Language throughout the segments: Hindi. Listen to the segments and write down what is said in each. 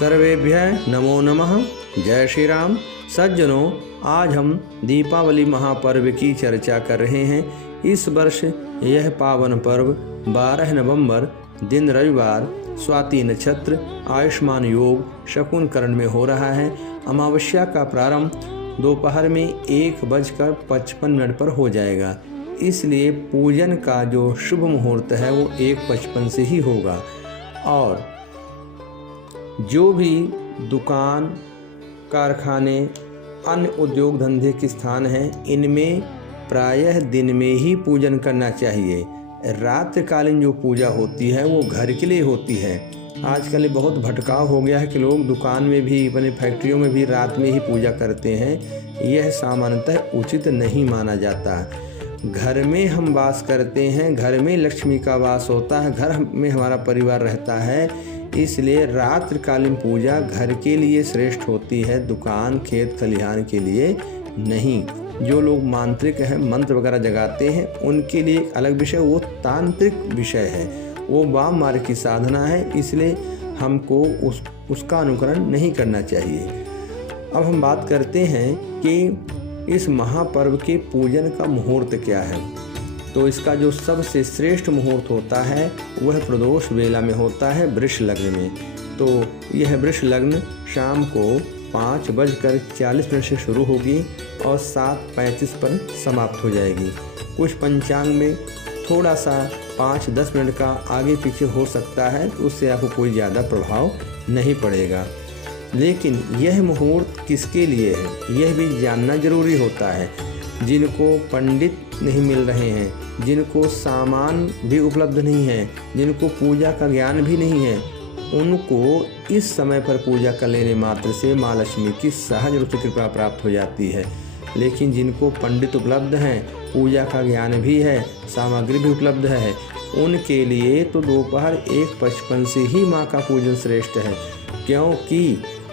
सर्वेभ्यः नमो नमः। जय श्री राम। सज्जनों, आज हम दीपावली महापर्व की चर्चा कर रहे हैं। इस वर्ष यह पावन पर्व 12 नवंबर दिन रविवार, स्वाति नक्षत्र, आयुष्मान योग, शकुन करण में हो रहा है। अमावस्या का प्रारंभ दोपहर में 1:55 पर हो जाएगा, इसलिए पूजन का जो शुभ मुहूर्त है वो 1:55 से ही होगा। और जो भी दुकान, कारखाने, अन्य उद्योग धंधे के स्थान हैं, इनमें प्रायः दिन में ही पूजन करना चाहिए। रात्रिकालीन जो पूजा होती है वो घर के लिए होती है। आजकल बहुत भटकाव हो गया है कि लोग दुकान में भी, अपने फैक्ट्रियों में भी रात में ही पूजा करते हैं। यह सामान्यतः उचित नहीं माना जाता। घर में हम वास करते हैं, घर में लक्ष्मी का वास होता है, घर में हमारा परिवार रहता है, इसलिए रात्रिकालीन पूजा घर के लिए श्रेष्ठ होती है, दुकान, खेत खलिहान के लिए नहीं। जो लोग मांत्रिक हैं, मंत्र वगैरह जगाते हैं, उनके लिए एक अलग विषय, वो तांत्रिक विषय है, वो वाम मार्ग की साधना है, इसलिए हमको उसका अनुकरण नहीं करना चाहिए। अब हम बात करते हैं कि इस महापर्व के पूजन का मुहूर्त क्या है। तो इसका जो सबसे श्रेष्ठ मुहूर्त होता है वह प्रदोष वेला में होता है, वृष लग्न में। तो यह वृष लग्न शाम को 5:40 से शुरू होगी और 7:35 पर समाप्त हो जाएगी। कुछ पंचांग में थोड़ा सा 5-10 मिनट का आगे पीछे हो सकता है, तो उससे आपको कोई ज़्यादा प्रभाव नहीं पड़ेगा। लेकिन यह मुहूर्त किसके लिए है, यह भी जानना जरूरी होता है। जिनको पंडित नहीं मिल रहे हैं, जिनको सामान भी उपलब्ध नहीं है, जिनको पूजा का ज्ञान भी नहीं है, उनको इस समय पर पूजा कर लेने मात्र से माँ लक्ष्मी की सहज रूप से कृपा प्राप्त हो जाती है। लेकिन जिनको पंडित उपलब्ध हैं, पूजा का ज्ञान भी है, सामग्री भी उपलब्ध है, उनके लिए तो दोपहर 1:55 से ही माँ का पूजन श्रेष्ठ है। क्योंकि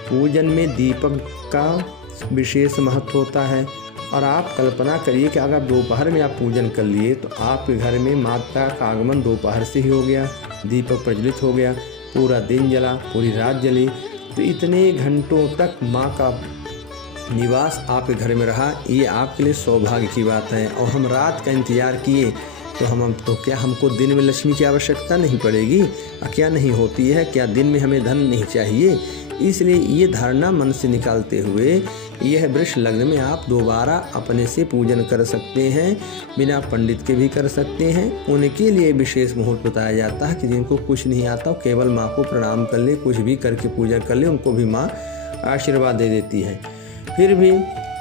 पूजन में दीपक का विशेष महत्व होता है। और आप कल्पना करिए कि अगर दोपहर में आप पूजन कर लिए तो आपके घर में माता का आगमन दोपहर से ही हो गया, दीपक प्रज्वलित हो गया, पूरा दिन जला, पूरी रात जली, तो इतने घंटों तक माँ का निवास आपके घर में रहा, ये आपके लिए सौभाग्य की बात है। और हम रात का इंतजार किए तो क्या हमको दिन में लक्ष्मी की आवश्यकता नहीं पड़ेगी? क्या नहीं होती है? क्या दिन में हमें धन नहीं चाहिए? इसलिए ये धारणा मन से निकालते हुए यह वृष लग्न में आप दोबारा अपने से पूजन कर सकते हैं, बिना पंडित के भी कर सकते हैं। उनके लिए विशेष मुहूर्त बताया जाता है कि जिनको कुछ नहीं आता केवल माँ को प्रणाम कर ले, कुछ भी करके पूजा कर ले, उनको भी माँ आशीर्वाद दे देती है। फिर भी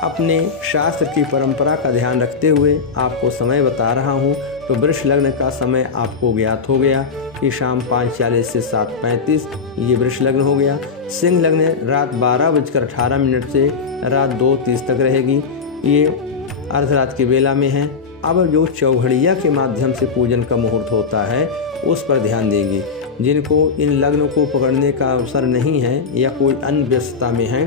अपने शास्त्र की परंपरा का ध्यान रखते हुए आपको समय बता रहा हूँ। तो वृष लग्न का समय आपको ज्ञात हो गया कि शाम 5:40 से 7:35 ये वृष लग्न हो गया। सिंह लग्न रात 12:18 से रात 2:30 तक रहेगी, ये अर्धरात की बेला में है। अब जो चौघड़िया के माध्यम से पूजन का मुहूर्त होता है उस पर ध्यान देंगे। जिनको इन लग्नों को पकड़ने का अवसर नहीं है या कोई अन्य व्यस्तता में है,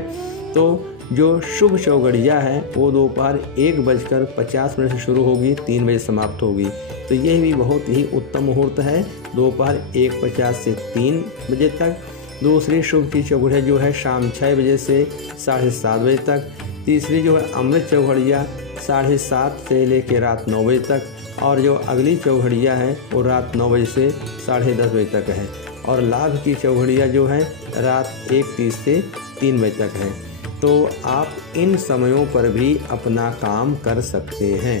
तो जो शुभ चौघड़िया है वो दोपहर 1:50 से शुरू होगी, 3 बजे समाप्त होगी। तो यह भी बहुत ही उत्तम मुहूर्त है, दोपहर 1:50 से 3 बजे तक। दूसरी शुभ की चौघड़िया जो है शाम 6 बजे से 7:30 बजे तक। तीसरी जो है अमृत चौघड़िया 7:30 से लेकर रात 9 बजे तक। और जो अगली चौघड़िया है वो रात 9 बजे से 10:30 बजे तक है। और लाभ की चौघड़िया जो है रात 1:30 से 3 बजे तक है। तो आप इन समयों पर भी अपना काम कर सकते हैं।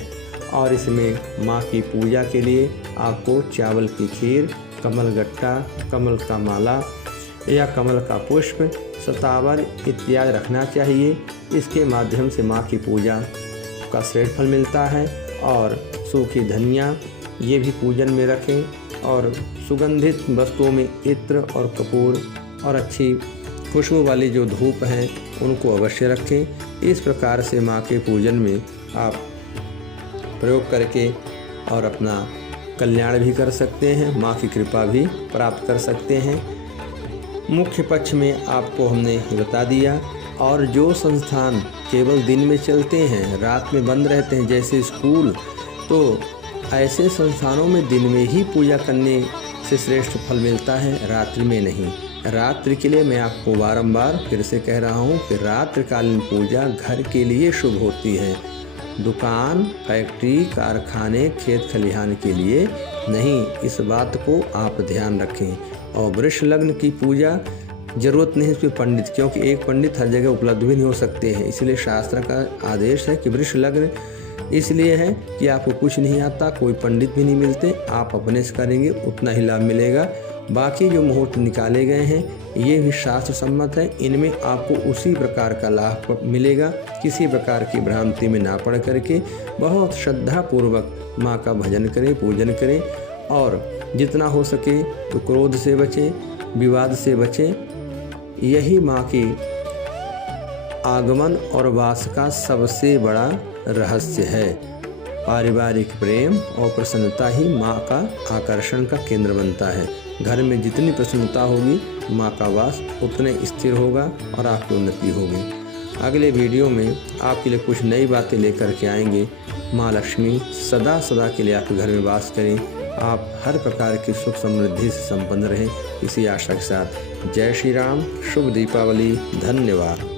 और इसमें माँ की पूजा के लिए आपको चावल की खीर, कमल गट्टा, कमल का माला या कमल का पुष्प, सतावर इत्यादि रखना चाहिए। इसके माध्यम से माँ की पूजा का श्रेष्ठ फल मिलता है। और सूखी धनिया ये भी पूजन में रखें। और सुगंधित वस्तुओं में इत्र और कपूर और अच्छी खुशबू वाली जो धूप हैं उनको अवश्य रखें। इस प्रकार से माँ के पूजन में आप प्रयोग करके और अपना कल्याण भी कर सकते हैं, माँ की कृपा भी प्राप्त कर सकते हैं। मुख्य पक्ष में आपको हमने बता दिया। और जो संस्थान केवल दिन में चलते हैं, रात में बंद रहते हैं, जैसे स्कूल, तो ऐसे संस्थानों में दिन में ही पूजा करने से श्रेष्ठ फल मिलता है, रात्रि में नहीं। रात्रि के लिए मैं आपको बारंबार फिर से कह रहा हूँ कि रात्रिकालीन पूजा घर के लिए शुभ होती है, दुकान, फैक्ट्री, कारखाने, खेत खलिहान के लिए नहीं। इस बात को आप ध्यान रखें। और वृष लग्न की पूजा जरूरत नहीं इसमें पंडित, क्योंकि एक पंडित हर जगह उपलब्ध भी नहीं हो सकते हैं। इसलिए शास्त्र का आदेश है कि वृष लग्न इसलिए है कि आपको कुछ नहीं आता, कोई पंडित भी नहीं मिलते, आप अपने से करेंगे उतना ही लाभ मिलेगा। बाकी जो मुहूर्त निकाले गए हैं ये भी शास्त्र सम्मत है, इनमें आपको उसी प्रकार का लाभ मिलेगा। किसी प्रकार की भ्रांति में ना पड़ करके बहुत श्रद्धापूर्वक माँ का भजन करें, पूजन करें और जितना हो सके तो क्रोध से बचें, विवाद से बचें। यही माँ की आगमन और वास का सबसे बड़ा रहस्य है। पारिवारिक प्रेम और प्रसन्नता ही माँ का आकर्षण का केंद्र बनता है। घर में जितनी प्रसन्नता होगी माँ का वास उतने स्थिर होगा और आपकी उन्नति होगी। अगले वीडियो में आपके लिए कुछ नई बातें लेकर के आएंगे। माँ लक्ष्मी सदा सदा के लिए आपके घर में वास करें, आप हर प्रकार की सुख समृद्धि से संपन्न रहें, इसी आशा के साथ जय श्री राम, शुभ दीपावली, धन्यवाद।